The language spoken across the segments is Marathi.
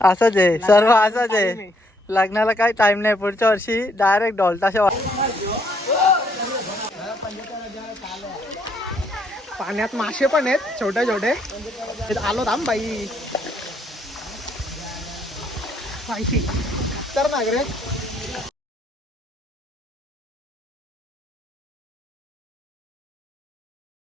असंच आहे. सर्व असंच आहे. लग्नाला काही टाइम नाही. पुढच्या वर्षी डायरेक्ट ढोलताशा पाण्यात मासे पण आहेत छोटे छोटे. आलो थांब बाई. तर ना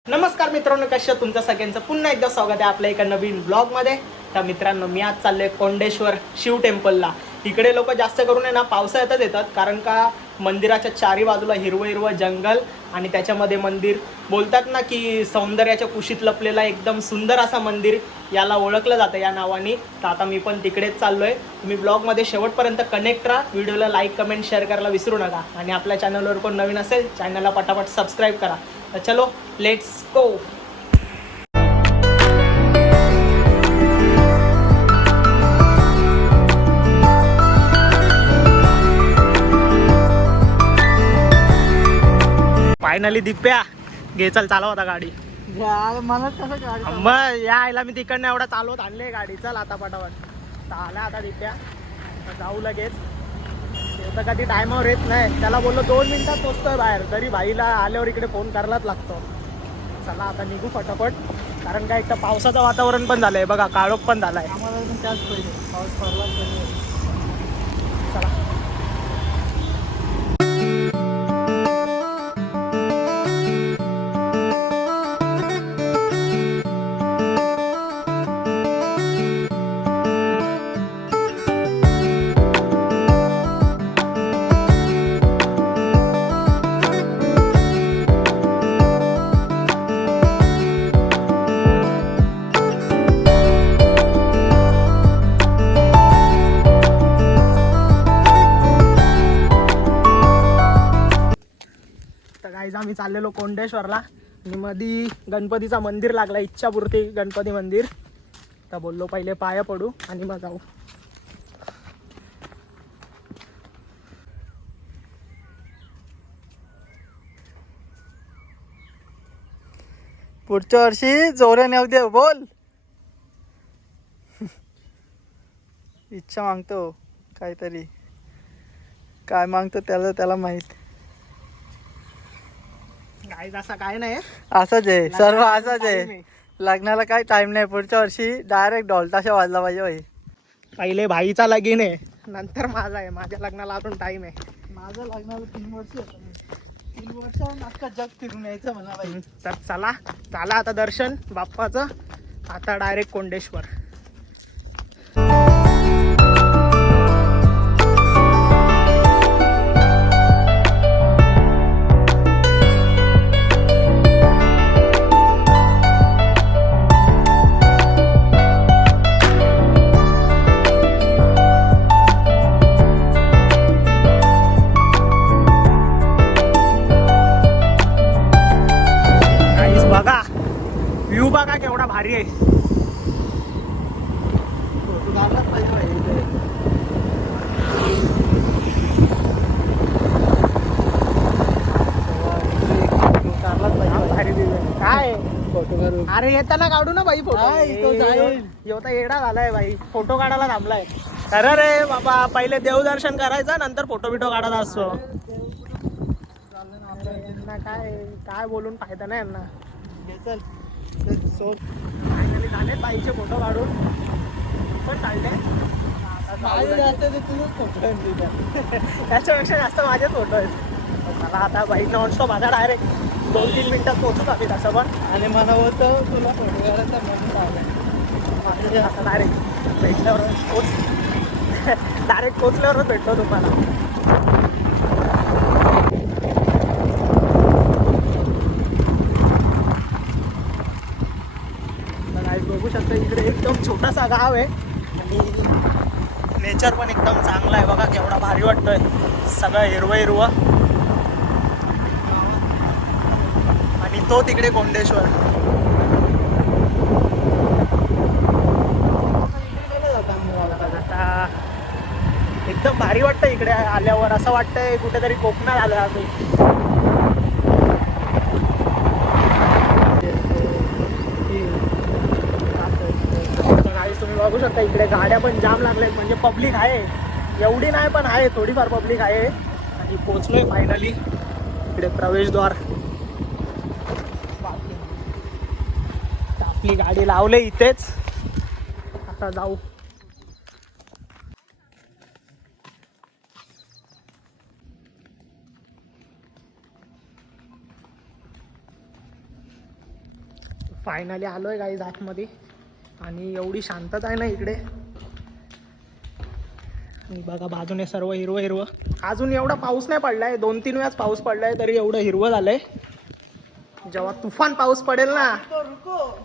नमस्कार मित्रांनो कशा तुमचं सगळ्यांचं? पुन्हा एकदा स्वागत आहे आपल्या एका नवीन ब्लॉगमध्ये तर मित्रांनो मी आज चाललोय कोंडेश्वर शिव टेम्पलला. इकडे लोक जास्त करून आहे ना पावसाळ्यातच येतात कारण का मंदिराच्या चारी बाजूला हिरवं हिरवं जंगल आणि त्याच्यामध्ये मंदिर. बोलतात ना की सौंदर्याच्या कुशीत लपलेला एकदम सुंदर असा मंदिर याला ओळखलं जातं या नावाने. तर आता मी पण तिकडेच चाललो आहे तुम्ही ब्लॉगमध्ये शेवटपर्यंत कनेक्ट राहा व्हिडिओला लाईक कमेंट शेअर करायला विसरू नका. आणि आपल्या चॅनलवर कोण नवीन असेल चॅनलला पटापट सबस्क्राईब करा. तर चलो लेट्स गो फायनली दिप्या. घे चल चालव आता गाडी. मला मग या आईला मी तिकडनं एवढा चालवत आणले गाडी. चल आता पटापट. आला आता दिप्या. जाऊ लगेच. तर कधी टायमावर येत नाही. त्याला बोललो दोन मिनिटात पोचतोय बाहेर. तरी भाईला आल्यावर इकडे फोन करायलाच लागतो. चला आता निघू फटाफट. कारण काय एक तर पावसाचं वातावरण पण झालंय. बघा काळोख पण झालाय. आम्हाला त्याच पाऊस पडलाच पाहिजे गाईज कोंडेश्वरला. आणि मधी गणपतीचा मंदिर लागला इच्छापूर्ती गणपती मंदिर. तर बोललो पहिले पाया पडू आणि मग जाऊ. पुढच्या वर्षी जोऱ्याने नेऊ दे बोल. इच्छा मागतो काहीतरी. काय मागतो त्याला त्याला माहीत. गाईज असा काय नाही. असंच आहे. सर्व असंच आहे. लग्नाला काही टाइम नाही. पुढच्या वर्षी डायरेक्ट ढोलताशा वाजला पाहिजे भाई पहिले भाईचा लगीन आहे. नंतर माझा आहे. माझ्या लग्नाला अजून टाइम आहे. माझं लग्नाला तीन वर्ष तीन वर्षाहून अख्खा जग फिरून यायचं म्हणा भाई तर चला. चला आता दर्शन. बाप्पाचं. आता डायरेक्ट कोंडेश्वर. अरे येताना काढू ना बाई फोटो नाही, तो जाईल. येता येडा झालाय बाई. फोटो काढायला थांबलाय. खरं रे बाबा पहिले देवदर्शन करायचं नंतर फोटो बिटो काढायचा असतो. काय काय बोलून फायदा नाही यांना. चल झाले बाईकचे फोटो काढून. पण तिथे. त्याच्यापेक्षा जास्त माझेच फोटो आहेत. चला आता बाईक नॉनस्टॉप आता डायरेक्ट दोन तीन मिनिटात पोहोचत आम्ही तसं पण आणि मला होतं तुला म्हणून आलं आता डायरेक्ट भेटल्यावर पोच डायरेक्ट पोचल्यावरच भेटतो तुम्हाला. बघू शकता इकडे एकदम छोटासा गाव आहे. आणि नेचर पण एकदम चांगलं आहे बघा केवढा भारी वाटतोय. सगळं हिरवं हिरवं आणि तो तिकडे कोंडेश्वर. आता एकदम भारी वाटतं इकडे आल्यावर. असं वाटतंय कुठेतरी कोकणात आलं आम्ही. तुम्ही बघू शकता शकता इकडे गाड्या पण जाम लागल्यात. म्हणजे पब्लिक आहे. एवढी नाही पण आहे. थोडीफार पब्लिक आहे. आणि पोचलोय फायनली इकडे प्रवेशद्वार तर आपली गाडी लावले इथेच. आता जाऊ. फायनली आलोय गाई आतमध्ये. आणि एवढी शांतता आहे ना इकडे. बघा बाजूने सर्व हिरवं हिरवं. अजून एवढा पाऊस नाही पडलाय. दोन तीन वेळाच पाऊस पडलाय तरी एवढं हिरवं झालंय. जेव्हा तुफान पाऊस पडेल ना. रुको रुको.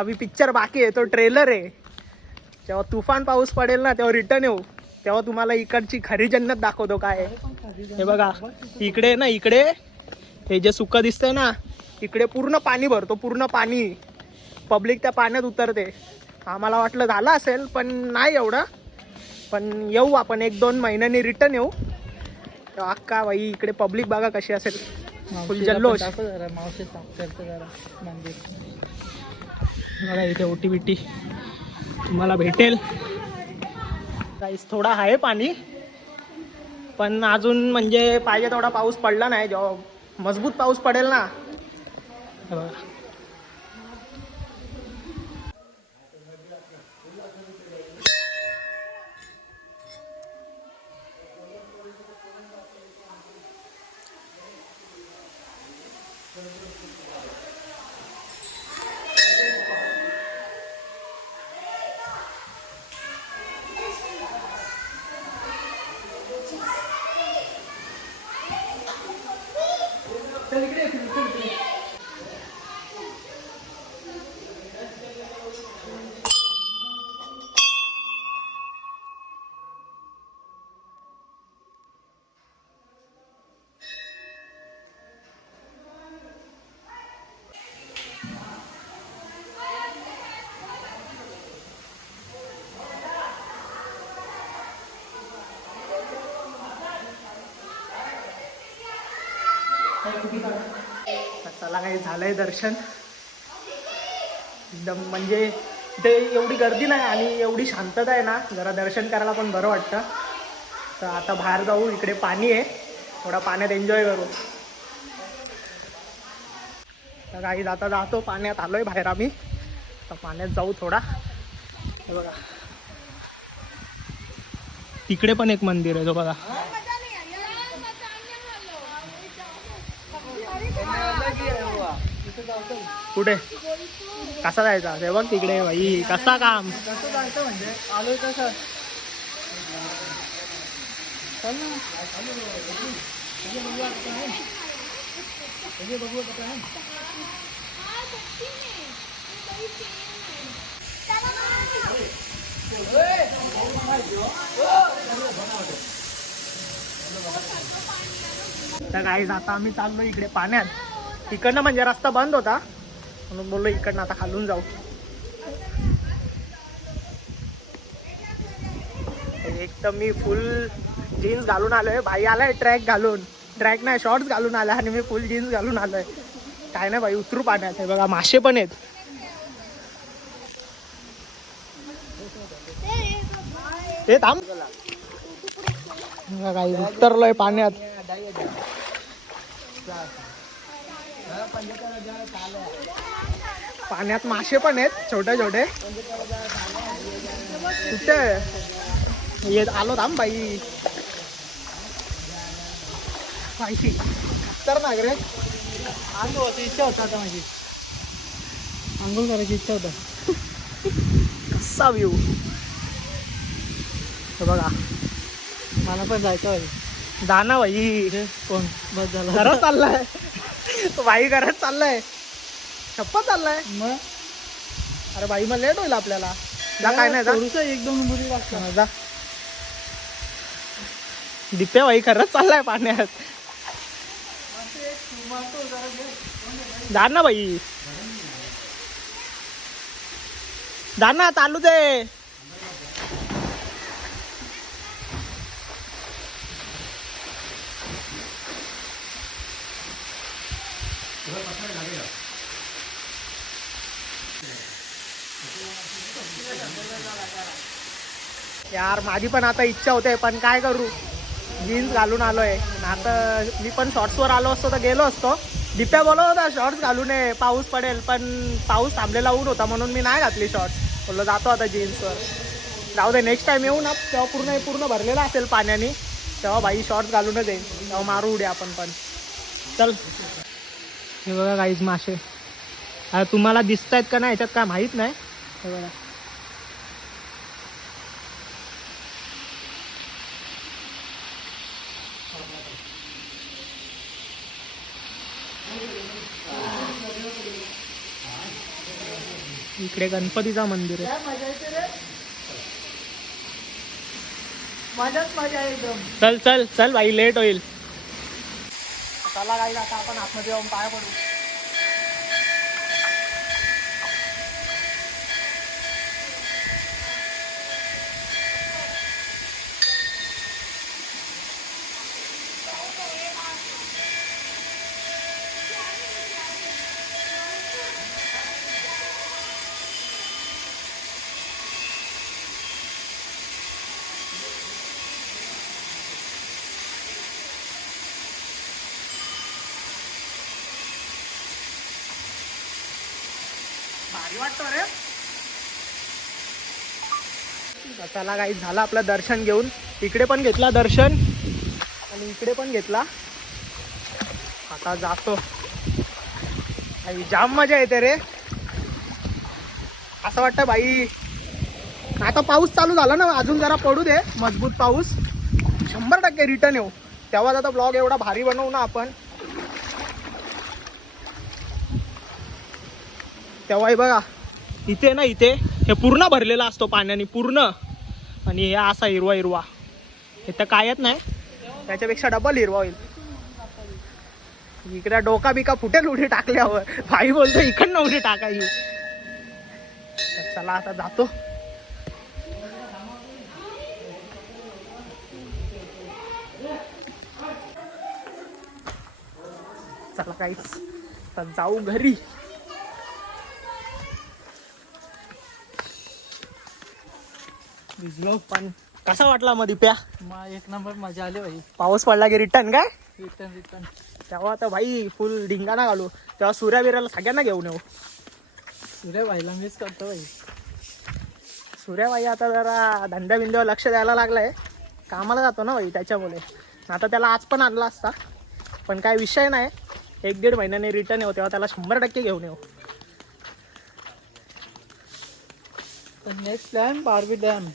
अभि पिक्चर बाकी आहे तो ट्रेलर आहे. जेव्हा तुफान पाऊस पडेल ना तेव्हा रिटर्न येऊ. तेव्हा तुम्हाला इकडची खरी जन्नत दाखवतो काय. हे बघा इकडे ना इकडे. हे जे सुक दिसतंय ना इकडे पूर्ण पाणी भरतो पूर्ण पाणी. पब्लिक त्या पाण्यात उतरते. आम्हाला वाटलं झालं असेल पण नाही एवढं. पण येऊ आपण एक दोन महिन्यांनी रिटर्न येऊ. अक्का बाई इकडे पब्लिक बघा कशी असेल. फुल जल्लोष. मावशी बघा इथे ओटी बिटी तुम्हाला भेटेल काहीच थोडा आहे पाणी पण अजून म्हणजे पाहिजे तेवढा पाऊस पडला नाही जेव्हा मजबूत पाऊस पडेल ना तर चला काही झालंय दर्शन? एकदम म्हणजे इथे एवढी गर्दी नाही आणि एवढी शांतता आहे ना जरा दर्शन करायला पण बरं वाटतं. तर आता बाहेर जाऊ इकडे पाणी आहे. थोडा पाण्यात एन्जॉय करू. तर काही जाता जातो पाण्यात आलोय बाहेर आम्ही. तर पाण्यात जाऊ थोडा. हे बघा. तिकडे पण एक मंदिर आहे तो बघा. कुठे? कसा जायचा? ते बघ तिकडे भाई. कसा काम? कसं जायचं म्हणजे आलोय कसं चल ना तर काही आता आम्ही चाललो इकडे पाण्यात. इकडनं म्हणजे रस्ता बंद होता. म्हणून बोललो इकडनं आता खालून जाऊ. एक तर मी फुल जीन्स घालून आलोय. बाई आलाय ट्रॅक घालून. ट्रॅक नाही शॉर्ट्स घालून आला आणि मी फुल जीन्स घालून आलोय. काय नाही बाई उतरू पाण्यात. आहे बघा मासे पण आहेत. ते थांब. बघा, काही उतरलोय पाण्यात. पाण्यात मासे पण आहेत छोटे छोटे. कुठे? येत आलो थांब बाई. बाई तर ना रे. आंघोळ होती इच्छा होता आता माझी. आंघोळ करायची इच्छा होता. कसा व्ह्यू बघा. मला पण जायचं दाना इथे कोण? बस झाला. चाललाय. बाई घरात चाललाय. छप्पा चाललाय. मग? अरे बाई मग लेट होईल आपल्याला. जा काय नाही जा. थोडंसं एक दोन मुली जा. दिप्या बाई खरंच चाललाय पाण्यात. जा ना बाई. जा ना चालू दे. यार माझी पण आता इच्छा होते पण काय करू? जीन्स घालून आलोय. आता मी पण शॉर्ट्सवर आलो असतो तर गेलो असतो. दिप्या बोलत होता शॉर्ट्स घालून ये पाऊस पडेल. पण पाऊस थांबलेला ऊन होता म्हणून मी नाही घातली शॉर्ट्स बोललो जातो आता जीन्सवर जाऊ दे नेक्स्ट टाइम येऊ ना. तेव्हा पूर्ण पूर्ण भरलेला असेल पाण्याने. तेव्हा भाई शॉर्ट्स घालूनच येईल तेव्हा मारू उड्या आपण पण. चल. हे बघा काहीच मासे. तुम्हाला दिसत आहेत का नाही याच्यात काय माहीत नाही? हे बघा. इकडे गणपतीचा मंदिर आहे. चल चल चल भाई लेट होईल. चला काही आता आपण आतमध्ये जाऊन पाय पडू. भारी वाटतो रे. चला काही झालं आपलं दर्शन घेऊन. इकडे पण घेतला दर्शन. आणि इकडे पण घेतला. आता जातो. आई जाम मजा येते रे. असं वाटतं बाई. आता पाऊस चालू झाला ना अजून जरा पडू दे. मजबूत पाऊस. शंभर टक्के रिटर्न येऊ. तेव्हा आता ब्लॉग एवढा भारी बनवू ना आपण. तेव्हाही बघा इथे ना इथे हे पूर्ण भरलेला असतो पाण्याने पूर्ण. आणि हे असा हिरवा हिरवा. हे तर कायच नाही. त्याच्यापेक्षा डबल हिरवा होईल. इकडे डोका बिका फुटेल उडी टाकल्यावर. भाई बोलतो इकडनं उडी टाकायची. तर चला आता जातो. चला काहीच तर जाऊ घरी. भिजलो पण कसा वाटला मग दिप्या मा एक नंबर मजा आली भाई पाऊस पडला की रिटर्न काय? रिटर्न रिटर्न तेव्हा तर भाई फुल ढिंगाणा घालू. तेव्हा सूर्या बिराला सगळ्यांना घेऊन येऊ. रे भाईला मिस करतो भाई सूर्या भाई आता जरा धंद्या बिंद्यावर लक्ष द्यायला लागलाय. कामाला जातो ना भाई त्याच्यामुळे. आता त्याला आज पण आणला असता. पण काय विषय नाही. एक दीड महिन्याने रिटर्न येऊ तेव्हा त्याला शंभर टक्के घेऊन येऊ. नेक्स्ट प्लॅन बारबी डॅम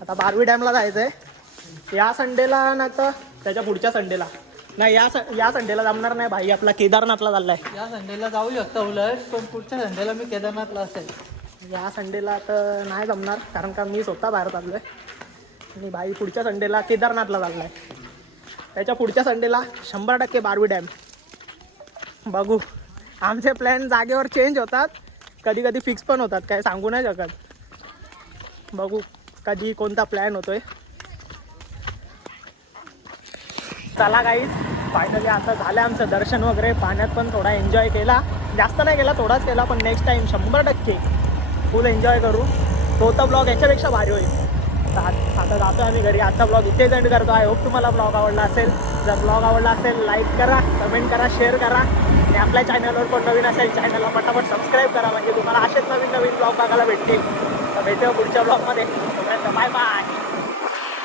आता बारवी डॅमला जायचंय. या संडेला ना तर त्याच्या पुढच्या संडेला नाही या स- या संडेला जमणार नाही भाई. आपला केदारनाथला चाललाय. या संडेला जाऊ शकता उलट पण पुढच्या संडेला मी केदारनाथला असेल. या संडेला तर नाही जमणार कारण का मी स्वतः बाहेर चाललो आहे आणि भाई पुढच्या संडेला केदारनाथला चालला आहे त्याच्या पुढच्या संडेला शंभर टक्के बारवी डॅम बघू. आमचे प्लॅन जागेवर चेंज होतात. कधी कधी फिक्स पण होतात. काय सांगू नाही शकत. बघू. कधी कोणता प्लॅन होतोय. चला काहीच फायनली आता झालं आमचं दर्शन वगैरे. पाण्यात पण थोडा एन्जॉय केला. जास्त नाही केला थोडाच केला पण नेक्स्ट टाइम शंभर टक्के फुल एन्जॉय करू. तो तर ब्लॉग याच्यापेक्षा भारी होईल. आता जातो आम्ही घरी. आजचा ब्लॉग इथेच एंड करतो. आय होप तुम्हाला ब्लॉग आवडला असेल. जर ब्लॉग आवडला असेल लाईक करा कमेंट करा शेअर करा. आणि आपल्या चॅनलवर पण नवीन असेल चॅनलला पटापट सबस्क्राईब करा. म्हणजे तुम्हाला असेच नवीन नवीन ब्लॉग बघायला भेटतील. भेटू पुढच्या ब्लॉगमध्ये तोपर्यंत बाय बाय